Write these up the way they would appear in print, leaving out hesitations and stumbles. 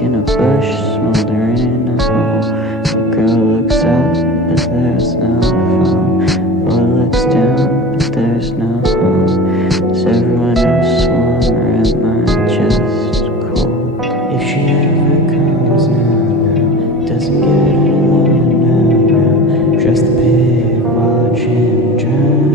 in a bush, smoldering in a hole. The girl looks up, but there's no phone. Boy looks down, but there's no home. Is everyone else warm or am I just cold? If she ever comes now, doesn't get alone now. Trust the pig, watch him drown.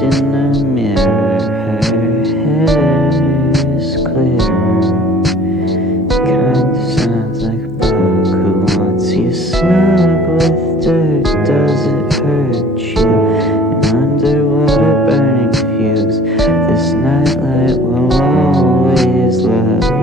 In the mirror, her hair is clear. Kind of sounds like a bug who wants you snug with dirt. Does it hurt you? An underwater burning fuse. This nightlight will always love you.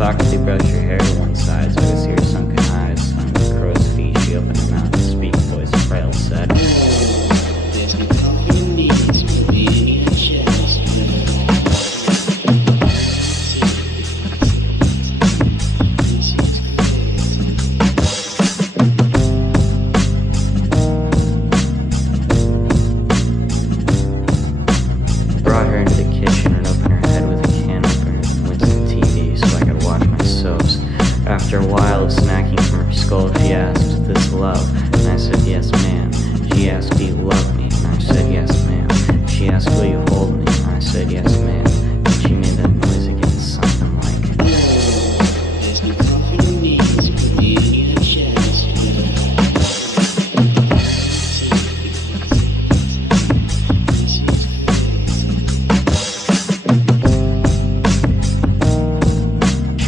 Awkwardly brush your hair to one side so I could see her sunken eyes. On her crow's feet, she opened her mouth to speak. Voice frail said, "There's no comfort in these, will be any handshakes." Brought her into the kitchen and opened her head with a can opener, then went to the TV so I could watch my soaps. After a while of smacking from her skull, she asked, "Is this love?" And I said, "Yes, ma'am." She asked, "Do you love me?" And I said, "Yes, ma'am." She asked, "Will you hold me?" And I said, "Yes, ma'am." And she made that noise again, something like, "There's no comfort in these, will be any handshakes."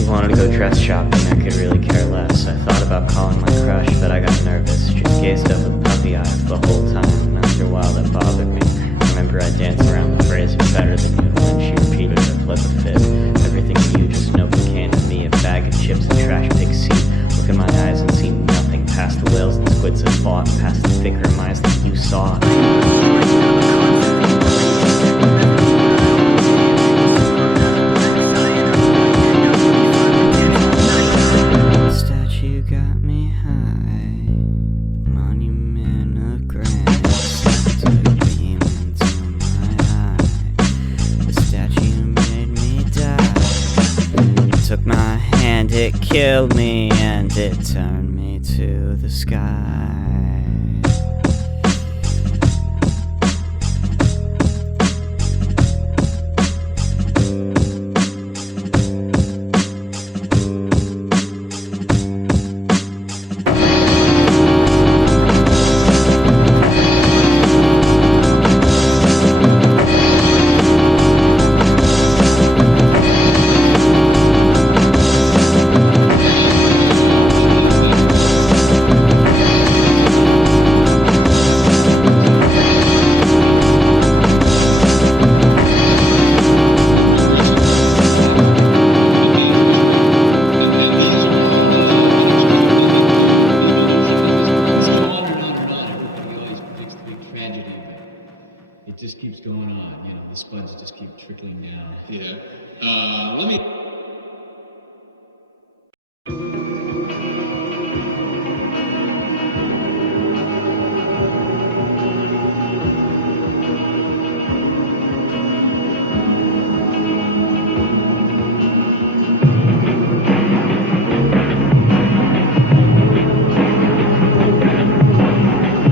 Wanted to go dress shopping, I could really care less. I thought about calling my crush, but I got nervous. She gazed up with puppy eyes the whole time, and after a while that bothered me. I remember I danced around the phrase "better than you," and when she repeated it, flip a fit. Everything you just know can to me, a bag of chips and trash pig seat. Look in my eyes and see nothing past the whales and squids that fought, past the thicker minds that you saw. Statue got me high, monument of granite, sent a beam into my eye. The statue made me die. It took my hand, it killed me, and it turned me to the sky. keeps going on. You know, the spuds just keep trickling down. Yeah. Let me.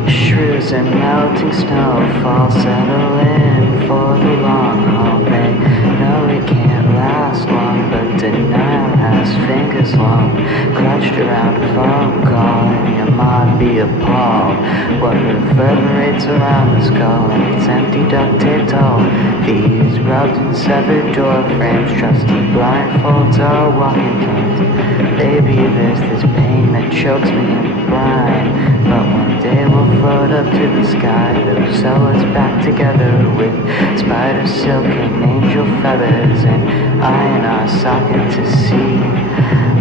Shrews and melting snow fall settle in for the long haul. They know it can't last long, but denial has fingers long, clutched around a phone call, and your mind be appalled. What reverberates around the skull, and its empty duct tape tall. These rubbed and severed door frames, trusty blindfolds are walking canes. Baby, there's this pain that chokes me in the brine, but one day we'll float up to the sky. They'll sew us back together with spider silk and angel feathers, and I in our socket to see.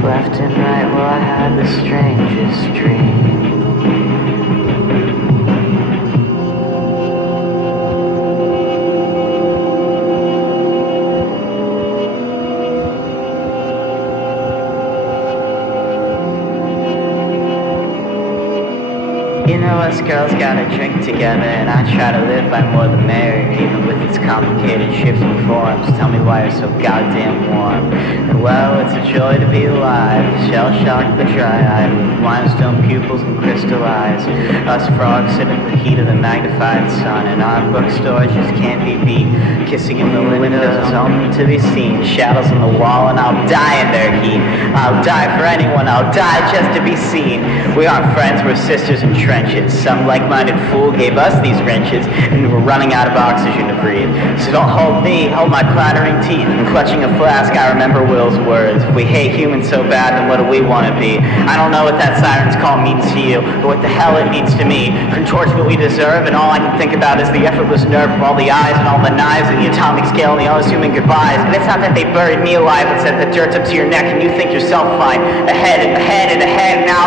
Left and right, well, I had the strangest dream. You know us girls gotta drink together, and I try to live by more the merrier, even with its complicated shifting forms. Tell me why you're so goddamn warm. And well, it's a joy to be alive, shell-shocked but dry-eyed, with limestone pupils and crystal eyes. Us frogs sit in the heat of the magnified sun, and our bookstore just can't be beat. Kissing in the windows only to be seen, shadows on the wall, and I'll die in their heat. I'll die for anyone, I'll die just to be seen. We aren't friends, we're sisters in trenches. Some like-minded fool gave us these wrenches, and we're running out of oxygen to breathe. So don't hold me, hold my clattering teeth. And clutching a flask, I remember Will's words. If we hate humans so bad, then what do we want to be? I don't know what that siren's call means to you, or what the hell it means to me. Contorts what we deserve, and all I can think about is the effortless nerve of all the eyes and all the knives and the atomic scale and the unassuming goodbyes. And it's not that they buried me alive and said the dirt's up to your neck and you think yourself fine. Ahead and ahead and ahead, now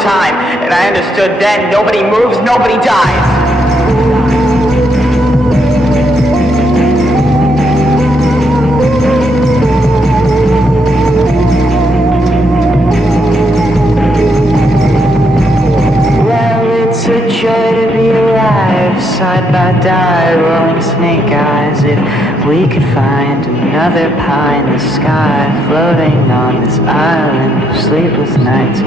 time. And I understood then, nobody moves, nobody dies. It's a joy to be alive, side by side, rolling snake eyes. If we could find another pie in the sky, floating on this island of sleepless nights,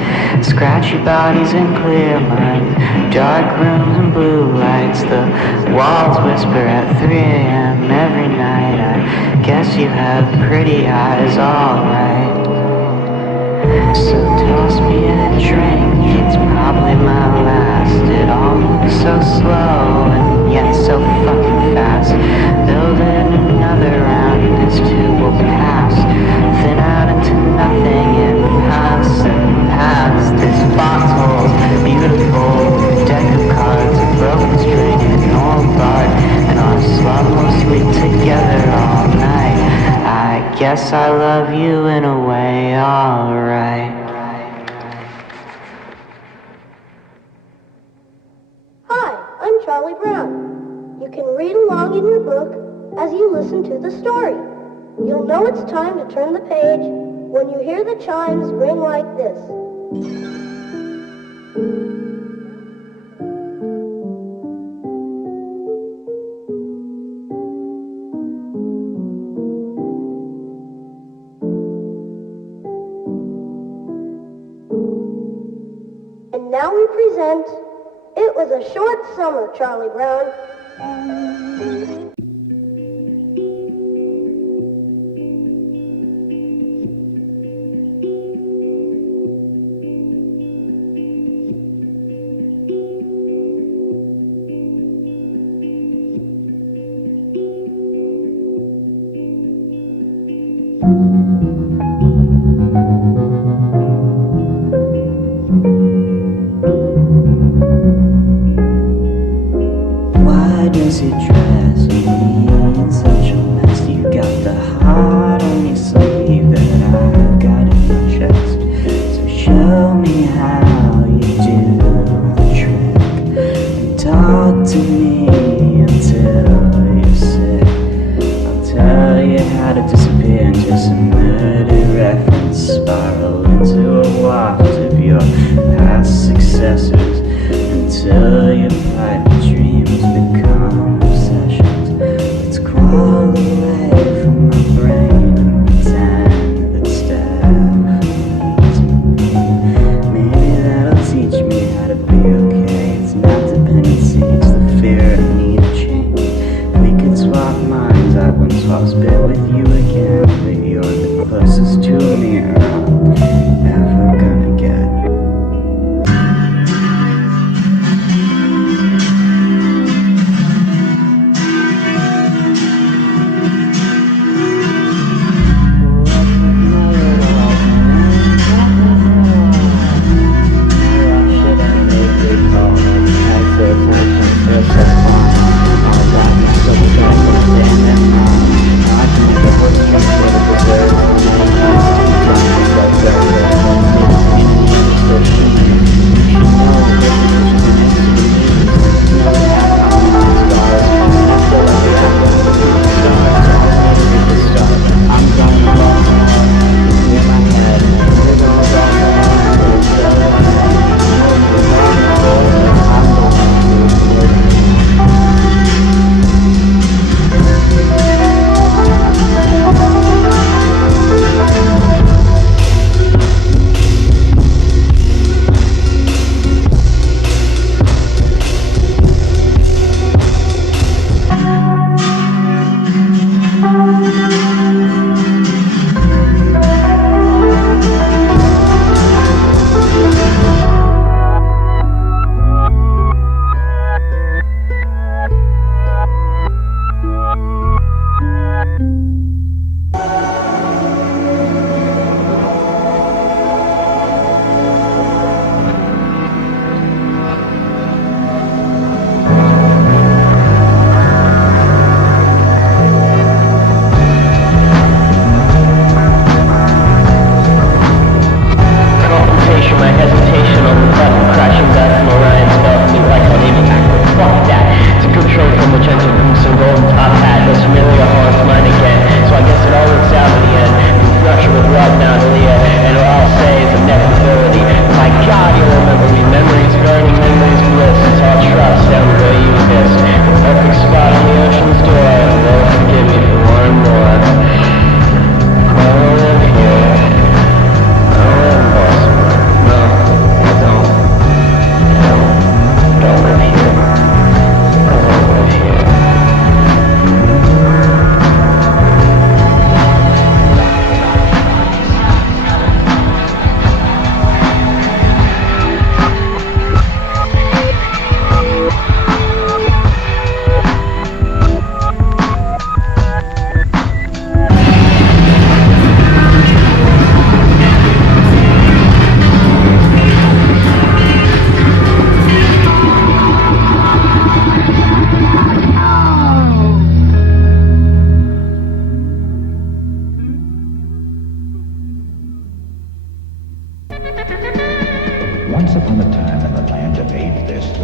scratchy bodies and clear minds, dark rooms and blue lights, the walls whisper at 3 a.m. every night. I guess you have pretty eyes, alright. So toss me a drink, it's probably my last. It all moves so slow and yet so fucking fast. Building another round and this too will pass. Thin out into nothing and pass and pass. This foxhole's beautiful, deck of cards, a broken string and an old bard, and our slow sleep together all night. I guess I love you in a way, alright. Hi, I'm Charlie Brown. You can read along in your book as you listen to the story. You'll know it's time to turn the page when you hear the chimes ring like this. And now we present It Was a Short Summer, Charlie Brown. Why does it dress me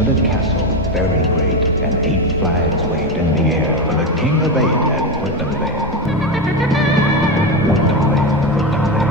stood a castle very great, and 8 flags waved in the air, for the King of 8 had put them there. Put them there, put them there.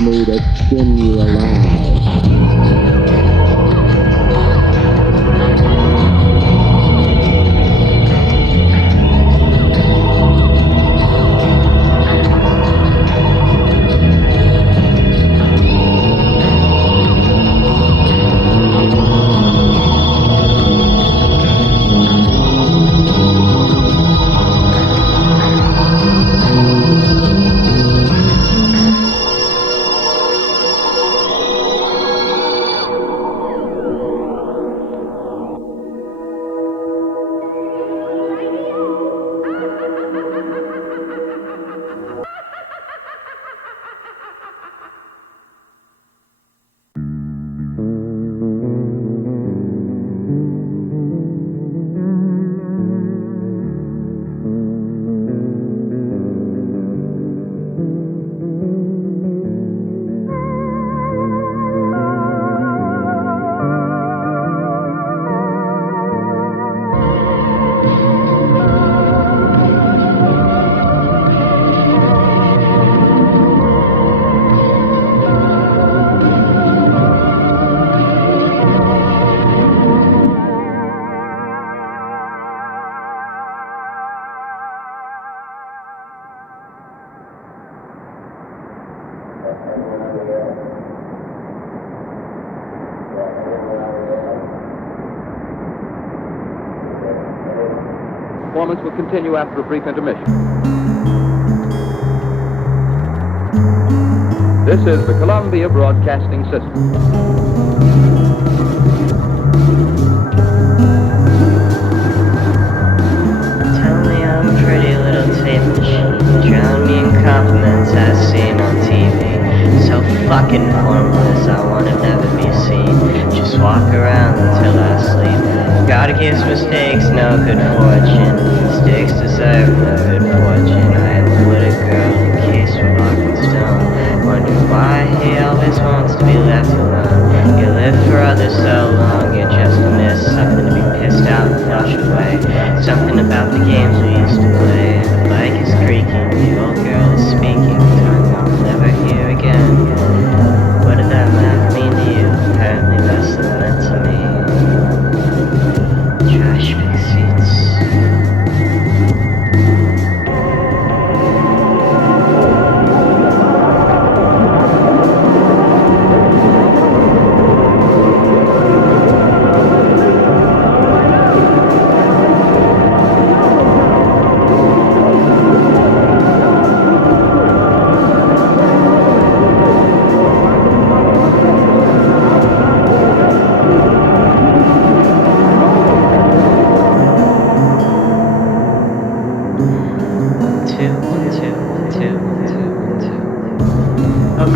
Me to skin you alive. Performance will continue after a brief intermission. This is the Columbia Broadcasting System. Tell me I'm a pretty little tape machine. Drown me in compliments as seen on TV. So fucking formless, I wanna never be seen. Just walk around until I sleep. God gives mistakes no good fortune. Mistakes deserve no good fortune. I am the little girl encased with rock and stone. Wondering why he always wants to be left alone. You live for others so long, you're just a miss. Something to be pissed out and flush away. Something about the games we used to play. The bike is creaking, the old girl is speaking. Tongue I'll never hear again. What did that laugh mean to you? Apparently less than it meant to me. Trash big seats.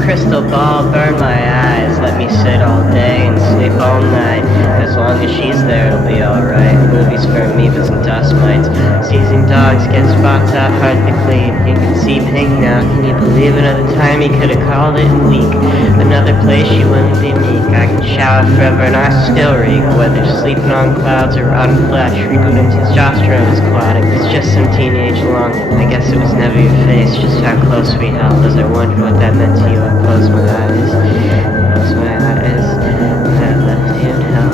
crystal ball, burn my eyes. Let me sit all day and sleep all night. As long as she's there, it'll be alright. Movies for amoebas and dust mites. Seizing dogs get spots out hard to clean. You can see pink now, can you believe another time he could have called it weak? Another place she wouldn't be meek. I can shower forever and I still reek. Whether sleeping on clouds or rotten flesh, rebooting testosterone is aquatic. It's just some teenage longing. I guess it was never your face, just how close we held. As I wondered what that meant to you, I closed my eyes. Closed my eyes. I left you in hell.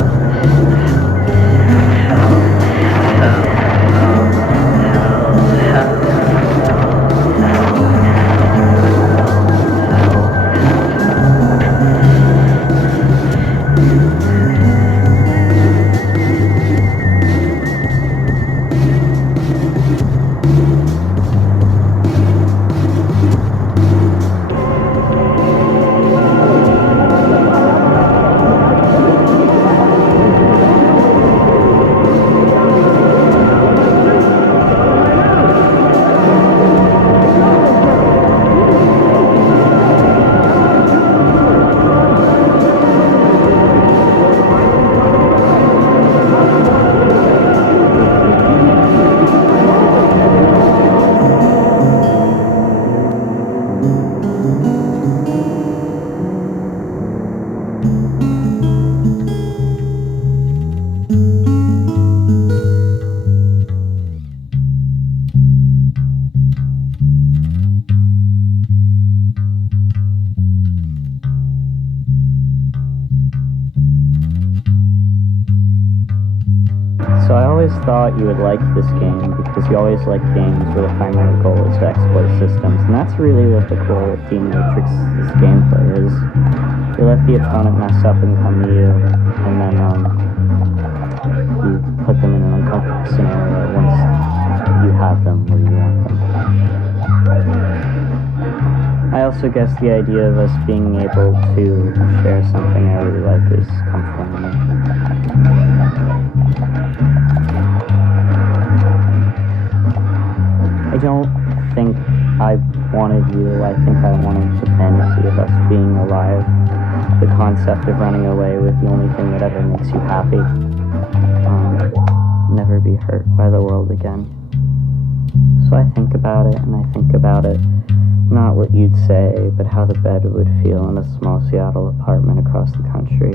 So I always thought you would like this game because you always like games where the primary goal is to exploit systems, and that's really what the core of D Matrix's gameplay is. You let the opponent mess up and come to you, and then you put them in an uncomfortable scenario once you have them where you want them. I also guess the idea of us being able to share something I really like is comforting to me. I don't think I wanted you. I think I wanted the fantasy of us being alive. The concept of running away with the only thing that ever makes you happy. Never be hurt by the world again. So I think about it, and I think about it, not what you'd say, but how the bed would feel in a small Seattle apartment across the country.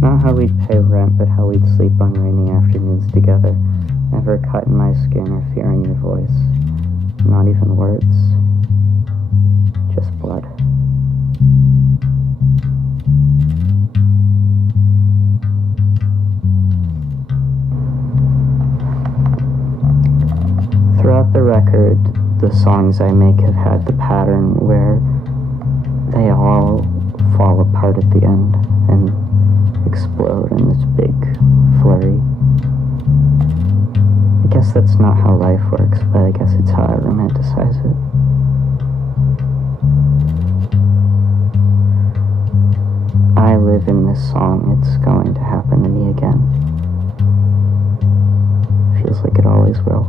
Not how we'd pay rent, but how we'd sleep on rainy afternoons together, never a cut in my skin or fearing your voice. Not even words, just blood. Throughout the record, the songs I make have had the pattern where they all fall apart at the end and explode in this big flurry. I guess that's not how life works, but I guess it's how I romanticize it. I live in this song, it's going to happen to me again. Feels like it always will.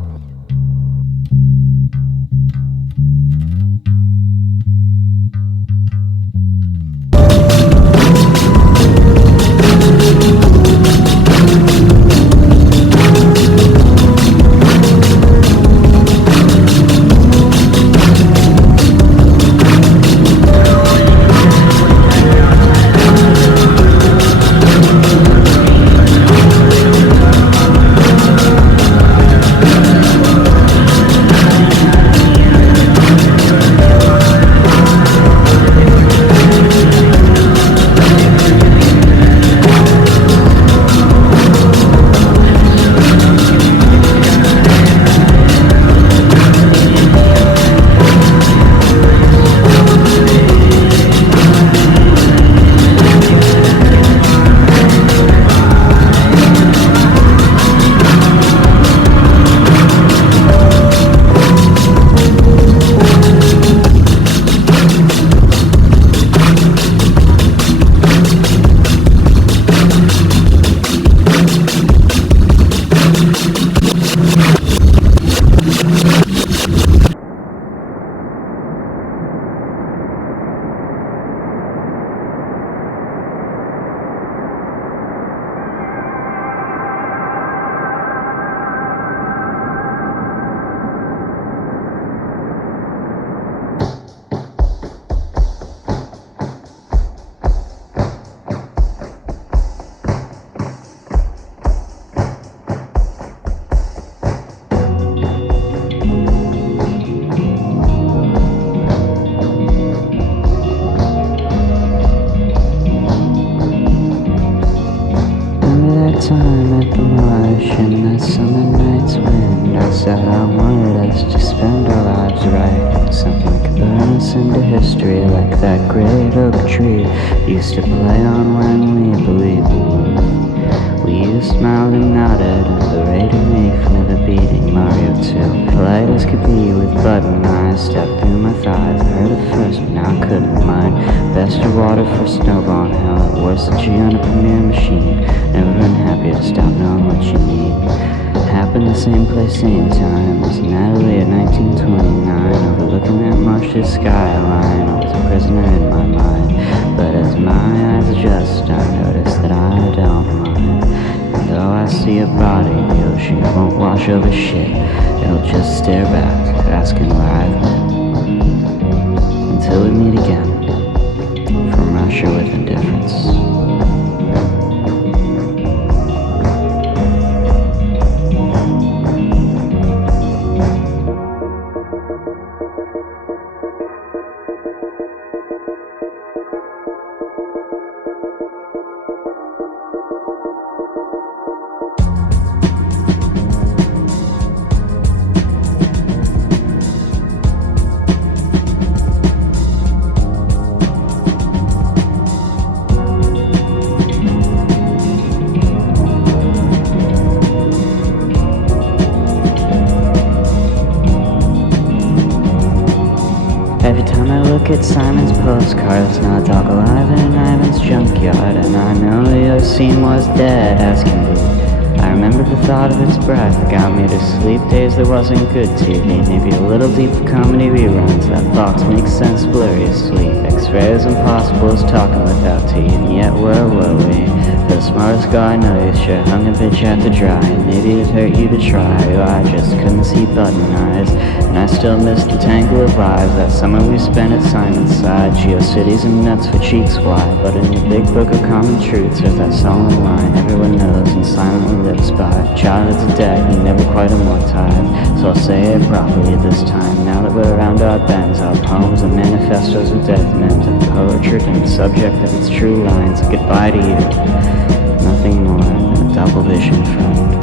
us into history like that great oak tree used to play on when we believed in you. You smiled and nodded and berated me for never beating Mario 2. Polite as could be with button eyes, stepped through my thighs. I heard it first, but now I couldn't mind. Best of water for snowball in hell, at worst a G on a Premiere machine. Never been happier to stop knowing what you need. Happened the same place, same time as Natalie at 1929, overlooking that Marcie skyline. I was a prisoner in my mind, but as my eyes adjust, I notice that I don't mind. And though I see a body, the ocean won't wash over shit. It'll just stare back, asking where I've been. Until we meet again, from Russia with indifference. Every time I look at Simon's postcards, now I talk alive in Ivan's junkyard. And I know your scene was dead, asking me. I remember the thought of its breath got me to sleep days there wasn't good TV. Maybe a little deep comedy reruns. That box makes sense, blurry asleep. X-rays impossible, talking without teeth. And yet where were we? The smartest guy I know you sure hung a bitch out to dry. And maybe it hurt you to try. Oh, I just couldn't see button eyes. And I still miss the tangle of lives that summer we spent at Simon's side. GeoCities and nuts for cheeks wide. But in the big book of common truths, there's that solemn line everyone knows and silently lives by. Childhood's a debt, you never quite immortalized. So I'll say it properly this time. Now that we're around our bends, our poems and manifestos of death meant to the poetry and the subject of its true lines. Goodbye to you. Nothing more than a double vision friend.